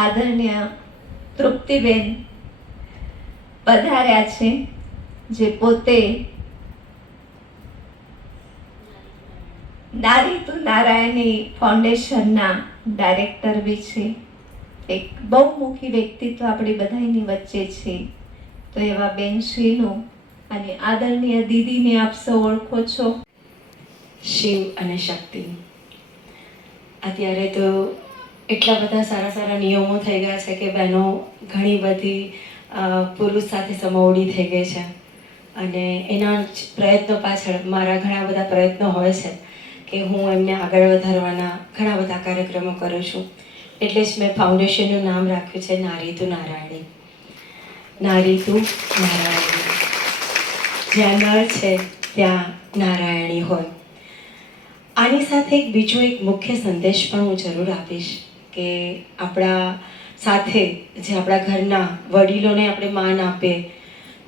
આદરણીય તૃપ્તિબેન પધાર્યા છે, જે પોતે નારી તું નારાયણી ફાઉન્ડેશનના ડાયરેક્ટર બી છે. એક બહુમુખી વ્યક્તિત્વ આપણી બધાની વચ્ચે છે. તો એવા બેનશ્રીનું અને આદરણીય દીદીને આપ સૌ ઓળખો છો. શિવ અને શક્તિ. અત્યારે તો એટલા બધા સારા સારા નિયમો થઈ ગયા છે કે બહેનો ઘણી બધી પુરુષ સાથે સમોવડી થઈ ગઈ છે, અને એના જ પ્રયત્નો પાછળ મારા ઘણા બધા પ્રયત્નો હોય છે કે હું એમને આગળ વધારવાના ઘણા બધા કાર્યક્રમો કરું છું. એટલે જ મેં ફાઉન્ડેશનનું નામ રાખ્યું છે નારી તું નારાયણી. નારી તું નારાયણી. જ્યાં નર છે ત્યાં નારાયણી હોય. આની સાથે એક બીજો એક મુખ્ય સંદેશ પણ હું જરૂર આપીશ કે આપણા સાથે જે આપણા ઘરના વડીલોને આપણે માન આપીએ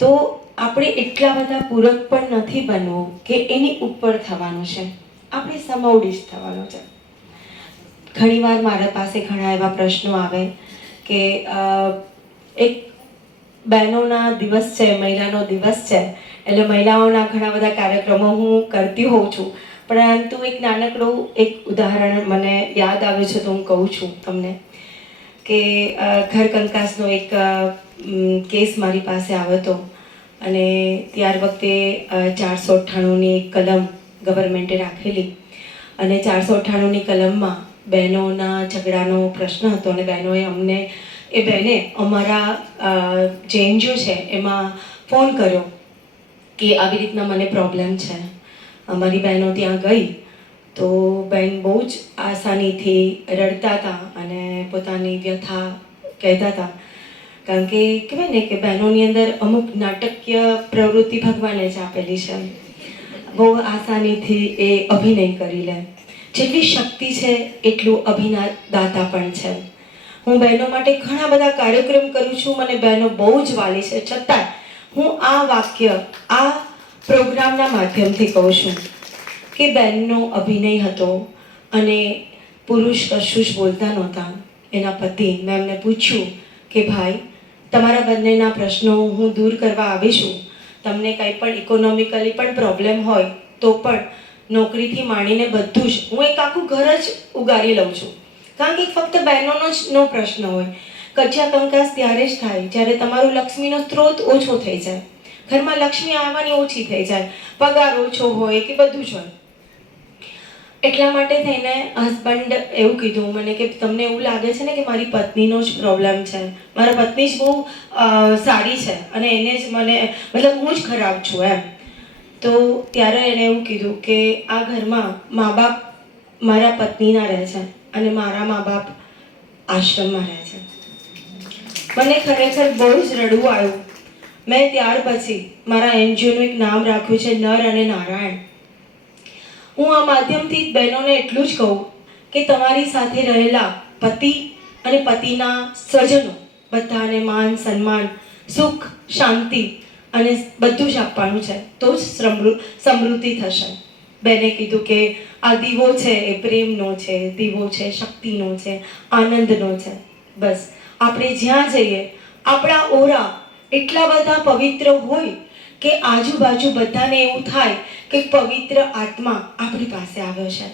તો આપણે એટલા બધા પૂરક પણ નથી બનવું કે એની ઉપર થવાનું છે, આપણે સમોવડી જ થવાનું છે. ઘણીવાર મારા પાસે ઘણા એવા પ્રશ્નો આવે કે એક બહેનોના દિવસ છે, મહિલાનો દિવસ છે, એટલે મહિલાઓના ઘણા બધા કાર્યક્રમો હું કરતી હોઉં છું. પરંતુ એક નાનકડું એક ઉદાહરણ મને યાદ આવે છે તો હું કહું છું તમને કે ઘર કંકાસનો એક કેસ મારી પાસે આવ્યો હતો, અને ત્યાર વખતે 498ની એક કલમ ગવર્મેન્ટે રાખેલી, અને 498ની કલમમાં બહેનોના ઝઘડાનો પ્રશ્ન હતો, અને બહેનોએ અમને એ બહેને અમારા જે એનજીઓ છે એમાં ફોન કર્યો કે આવી રીતના મને પ્રોબ્લેમ છે. અમારી બહેનો ત્યાં ગઈ તો બહેન બહુ જ આસાનીથી રડતા હતા અને પોતાની વ્યથા કહેતા હતા. કારણ કે કહેવાય ને કે બહેનોની અંદર અમુક નાટકીય પ્રવૃત્તિ ભગવાને જ આપેલી છે. બહુ આસાનીથી એ અભિનય કરી લે. જેટલી શક્તિ છે એટલું અભિનયદાતા પણ છે. હું બહેનો માટે ઘણા બધા કાર્યક્રમ કરું છું, મને બહેનો બહુ જ વાલી છે, છતાં હું આ વાક્ય આ પ્રોગ્રામના માધ્યમથી કહું છું કે બહેનનો અભિનય હતો અને પુરુષ કશું જ બોલતા નહોતા. એના પતિ, મેં એમને પૂછ્યું કે ભાઈ તમારા બંનેના પ્રશ્નો હું દૂર કરવા આવી છું, તમને કંઈ પણ ઇકોનોમિકલી પણ પ્રોબ્લેમ હોય તો પણ નોકરીથી માંડીને બધું જ હું એક આખું ઘર જ ઉગારી લઉં છું. કારણ કે ફક્ત બહેનોનો જ નો પ્રશ્ન હોય. કજિયા કંકાસ ત્યારે જ થાય જ્યારે તમારો લક્ષ્મીનો સ્ત્રોત ઓછો થઈ જાય, ઘરમાં લક્ષ્મી આવવાની ઓછી થઈ જાય, પગાર ઓછો હોય કે બધું જ હોય. એટલા માટે થઈને હસબન્ડ એવું કીધું મને કે તમને એવું લાગે છે ને કે મારી પત્નીનો જ પ્રોબ્લેમ છે, મારા પત્ની જ બહુ સારી છે અને એને જ મને મતલબ હું જ ખરાબ છું એમ. તો ત્યારે એણે એવું કીધું કે આ ઘરમાં મા બાપ મારા પત્નીના રહે છે અને મારા મા બાપ આશ્રમમાં રહે છે. મને ખરેખર બહુ જ રડવું આવ્યું. મેં ત્યાર પછી મારા એનજીઓનું એક નામ રાખ્યું છે નર અને નારાયણ. હું આ માધ્યમથી બહેનોને એટલું જ કહું કે તમારી સાથે રહેલા પતિ અને પતિના સ્વજનો બધાને માન સન્માન, સુખ, શાંતિ અને બધું જ આપવાનું છે, તો જ સમૃદ્ધિ થશે. બેને કીધું કે આ દીવો છે એ પ્રેમનો છે, દીવો છે શક્તિનો છે, આનંદનો છે. બસ આપણે જ્યાં જઈએ આપણા ઓરા એટલા બધા પવિત્ર હોય કે આજુબાજુ બધાને એવું થાય કે પવિત્ર આત્મા આપણી પાસે આવ્યો છે.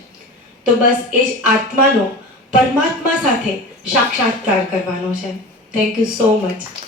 તો બસ એ જ આત્માનો પરમાત્મા સાથે સાક્ષાત્કાર કરવાનો છે. Thank you so much.